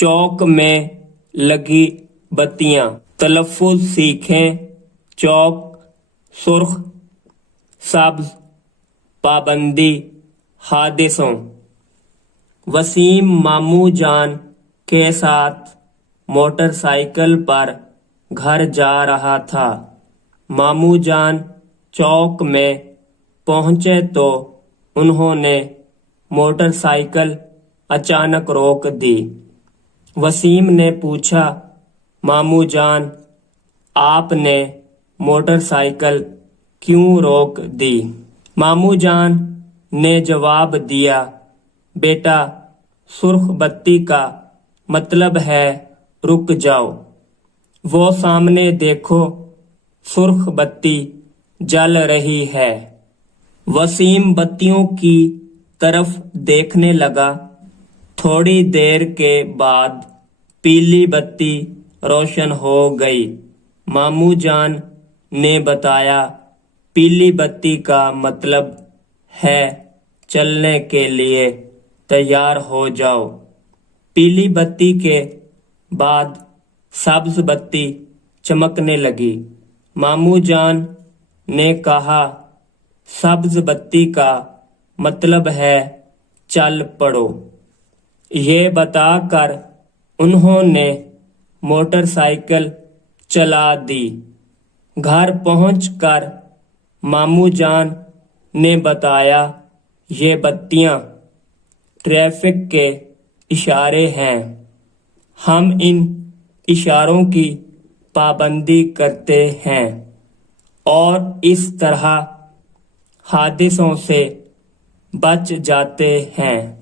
چوک میں لگی بتیاں، تلفظ سیکھیں، چوک، سرخ، سبز، پابندی، حادثوں۔ وسیم ماموں جان کے ساتھ موٹر سائیکل پر گھر جا رہا تھا۔ ماموں جان چوک میں پہنچے تو انہوں نے موٹر سائیکل اچانک روک دی۔ وسیم نے پوچھا، ماموں جان، آپ نے موٹر سائیکل کیوں روک دی؟ ماموں جان نے جواب دیا، بیٹا، سرخ بتی کا مطلب ہے رک جاؤ۔ وہ سامنے دیکھو، سرخ بتی جل رہی ہے۔ وسیم بتیوں کی طرف دیکھنے لگا۔ تھوڑی دیر کے بعد پیلی بتی روشن ہو گئی۔ ماموں جان نے بتایا، پیلی بتی کا مطلب ہے چلنے کے لیے تیار ہو جاؤ۔ پیلی بتی کے بعد سبز بتی چمکنے لگی۔ ماموں جان نے کہا، سبز بتی کا مطلب ہے چل پڑو۔ یہ بتا کر انہوں نے موٹر سائیکل چلا دی۔ گھر پہنچ کر ماموں جان نے بتایا، یہ بتیاں ٹریفک کے اشارے ہیں، ہم ان اشاروں کی پابندی کرتے ہیں اور اس طرح حادثوں سے بچ جاتے ہیں۔